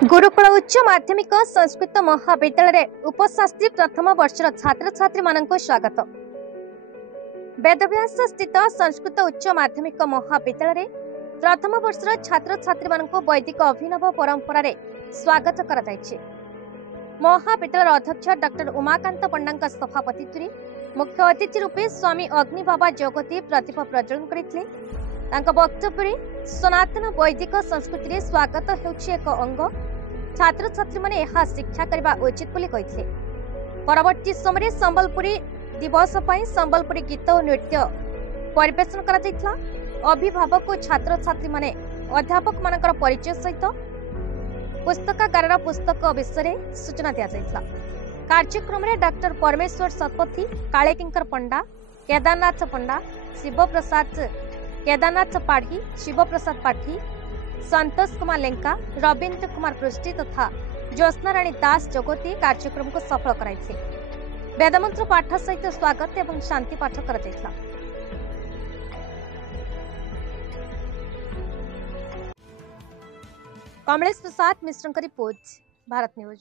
गुरुकुल उच्च माध्यमिक संस्कृत महाविद्यालय उपशास्त्री प्रथम वर्षर छात्र छात्री मानक स्वागत। वेदव्यास स्थित संस्कृत उच्च माध्यमिक महाविद्यालय प्रथम वर्षर छात्र छात्री मानक वैदिक अभिनव परंपरा रे स्वागत कराଯାଇଛି। महाविद्यालय अध्यक्ष डॉक्टर उमाकांत पंडा सभापतित्व मुख्य अतिथि रूपे स्वामी अग्नि बाबा जगती प्रदीप प्रज्वलन करथिले। तांका वक्तव्य सनातन वैदिक संस्कृति रे स्वागत हेउछि एक अंग। छात्र छात्री माने यह शिक्षा करबा उचित बोली कहिथिले। परवर्ती समय संबलपुरी दिवस पई संबलपुरी गीत और नृत्य परिवेषण करा जायतिला। अभिभावक और छात्र छात्री माने अध्यापक मानकर परिचय सहित पुस्तकागार पुस्तक विषय सूचना दिया जायतिला। कार्यक्रम में डॉक्टर परमेश्वर शतपथी, कालेकिंकर पंडा, केदारनाथ पंडा, केदारनाथ पाढ़ी, शिवप्रसाद पाठी, संतोष कुमार लेंका, रवीन्द्र कुमार पृष्टि तथा ज्योत्ना राणी दास जगती कार्यक्रम को सफल कराइथिले। वेदमंत्र पाठ सहित स्वागत एवं शांति पाठ करा जायतिला। कमलेश प्रसाद मिश्रଙ୍କ रिपोर्ट, भारत न्यूज।